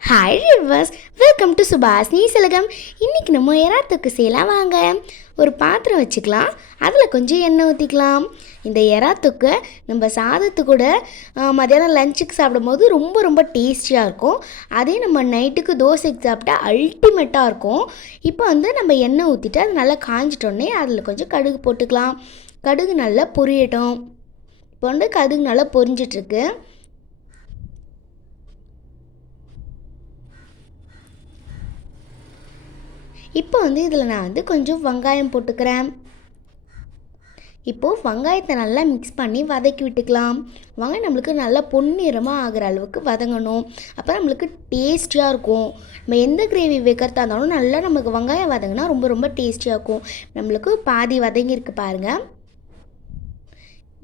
Hi ரிவர்ஸ், welcome to Subhashini உலகம். இன்றைக்கி நம்ம எறாத்துக்கு செய்யலாம் வாங்க. ஒரு பாத்திரம் வச்சுக்கலாம், அதில் கொஞ்சம் எண்ணெய் ஊற்றிக்கலாம். இந்த எறாத்துக்கு நம்ம சாதத்து கூட மத்தியானம் லஞ்சுக்கு சாப்பிடும்போது ரொம்ப ரொம்ப டேஸ்டியாக இருக்கும். அதே நம்ம நைட்டுக்கு தோசைக்கு சாப்பிட்டா அல்டிமேட்டாக இருக்கும். இப்போ நம்ம எண்ணெய் ஊற்றிட்டு அது நல்லா காஞ்சிட்டோடனே அதில் கொஞ்சம் கடுகு போட்டுக்கலாம். கடுகு நல்லா பொரியட்டும். இப்போ கடுகு நல்லா பொரிஞ்சிட்ருக்கு. இப்போ இதில் நான் கொஞ்சம் வெங்காயம் போட்டுக்கிறேன். இப்போது வெங்காயத்தை நல்லா மிக்ஸ் பண்ணி வதக்கி விட்டுக்கலாம். வெங்காயம் நம்மளுக்கு நல்லா பொன்னிறமாக ஆகிற அளவுக்கு வதங்கணும். அப்போ நம்மளுக்கு டேஸ்டியாக இருக்கும். நம்ம எந்த கிரேவி வைக்கிறதா இருந்தாலும் நல்லா நமக்கு வெங்காயம் வதங்கினா ரொம்ப ரொம்ப டேஸ்டியாக இருக்கும். நம்மளுக்கு பாதி வதங்கியிருக்கு பாருங்கள்.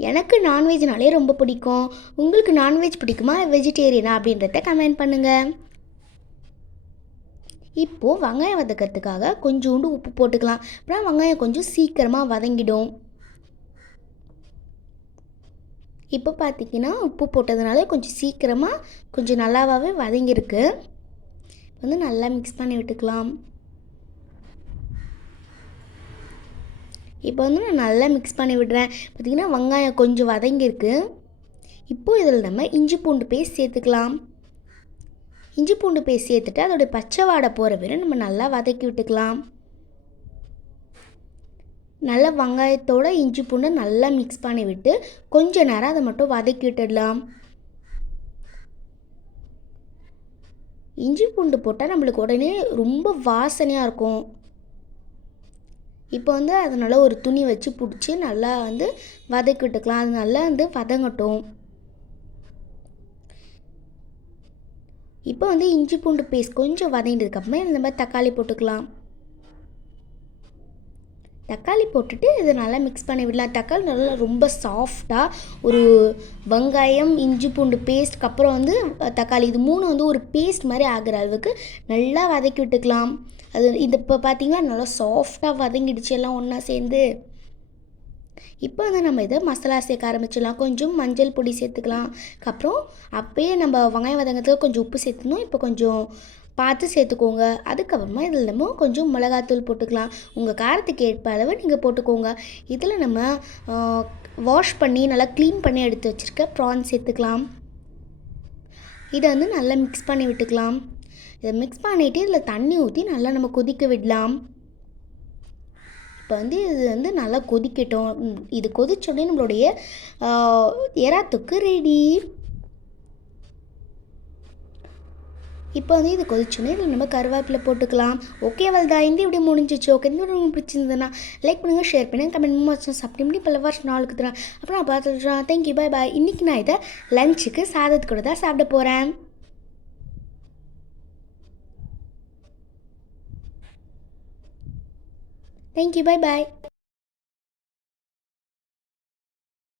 எனக்கு நான்வெஜ்னாலே ரொம்ப பிடிக்கும். உங்களுக்கு நான்வெஜ் பிடிக்குமா வெஜிடேரியனா அப்படின்றத கமெண்ட் பண்ணுங்கள். இப்போது வெங்காயம் வதக்கிறதுக்காக கொஞ்சோண்டு உப்பு போட்டுக்கலாம். அப்புறம் வெங்காயம் கொஞ்சம் சீக்கிரமாக வதங்கிடும். இப்போ பார்த்திங்கன்னா உப்பு போட்டதுனால கொஞ்சம் சீக்கிரமாக கொஞ்சம் நல்லாவே வதங்கியிருக்கு. நல்லா மிக்ஸ் பண்ணி விட்டுக்கலாம். இப்போ நான் நல்லா மிக்ஸ் பண்ணி விடுறேன். பார்த்திங்கன்னா வெங்காயம் கொஞ்சம் வதங்கியிருக்கு. இப்போது இதில் நம்ம இஞ்சி பூண்டு பேஸ்ட் சேர்த்துக்கலாம். இஞ்சி பூண்டு பேஸ்ட் சேர்த்துட்டு அதோடைய பச்சை வாடை போகிற வரை நம்ம நல்லா வதக்கி விட்டுக்கலாம். நல்லா வெங்காயத்தோடு இஞ்சி பூண்டை நல்லா மிக்ஸ் பண்ணி விட்டு கொஞ்ச நேரம் அதை மட்டும் வதக்கி விட்டுடலாம். இஞ்சி பூண்டு போட்டால் நம்மளுக்கு உடனே ரொம்ப வாசனையாக இருக்கும். இப்போ அதனால் ஒரு துணி வச்சு பிடிச்சி நல்லா வதக்கி விட்டுக்கலாம். அது நல்லா வதங்கட்டும். இப்போ இஞ்சி பூண்டு பேஸ்ட் கொஞ்சம் வதங்கினதுக்கப்புறமே இந்த மாதிரி தக்காளி போட்டுக்கலாம். தக்காளி போட்டுட்டு இதை நல்லா மிக்ஸ் பண்ணி விடலாம். தக்காளி நல்லா ரொம்ப சாஃப்டாக ஒரு வெங்காயம் இஞ்சி பூண்டு பேஸ்ட்க்கு அப்புறம் தக்காளி இது மூணு ஒரு பேஸ்ட் மாதிரி ஆகிற அளவுக்கு நல்லா வதக்கி விட்டுக்கலாம். அது இப்போ பார்த்திங்கன்னா நல்லா சாஃப்டாக வதங்கிடுச்சு எல்லாம் ஒன்றா சேர்ந்து. இப்போ நம்ம இதை மசாலா சேர்க்க ஆரம்பிச்சிடலாம். கொஞ்சம் மஞ்சள் பொடி சேர்த்துக்கலாம். அப்புறம் அப்போயே நம்ம வெங்காயம் வதங்கிறதுக்கு கொஞ்சம் உப்பு சேர்த்துக்கணும். இப்போ கொஞ்சம் பார்த்து சேர்த்துக்கோங்க. அதுக்கப்புறமா இதில் நம்ம கொஞ்சம் மிளகாத்தூள் போட்டுக்கலாம். உங்கள் காரத்துக்கு ஏற்ப அளவு நீங்கள் போட்டுக்கோங்க. இதில் நம்ம வாஷ் பண்ணி நல்லா க்ளீன் பண்ணி எடுத்து வச்சுருக்க ப்ரான் சேர்த்துக்கலாம். இதை நல்லா மிக்ஸ் பண்ணி விட்டுக்கலாம். இதை மிக்ஸ் பண்ணிவிட்டு இதில் தண்ணி ஊற்றி நல்லா நம்ம கொதிக்க விடலாம். இப்போ இது நல்லா கொதிக்கட்டும். இது கொதிச்சோடனே நம்மளுடைய எறாத்துக்கு ரெடி. இப்போ இது கொதிச்சோடனே இதில் நம்ம கருவேப்பிலை போட்டுக்கலாம். ஓகே அவள்தான், இந்த இப்படி முடிஞ்சிச்சு. ஓகே, இந்த உங்களுக்கு பிடிச்சிருந்ததுன்னா லைக் பண்ணுங்கள், ஷேர் பண்ணுங்கள், கமெண்ட் வச்சு சாப்பிட்டு பல வருஷம் நாளுக்கு தரேன். அப்புறம் நான் பார்த்துட்றேன். தேங்க்யூ, பாய் பாய். இன்றைக்கி நான் இதை லஞ்சுக்கு சாதத்து கூட தான் சாப்பிட போகிறேன். தேங்க்யூ, பாய் பாய்.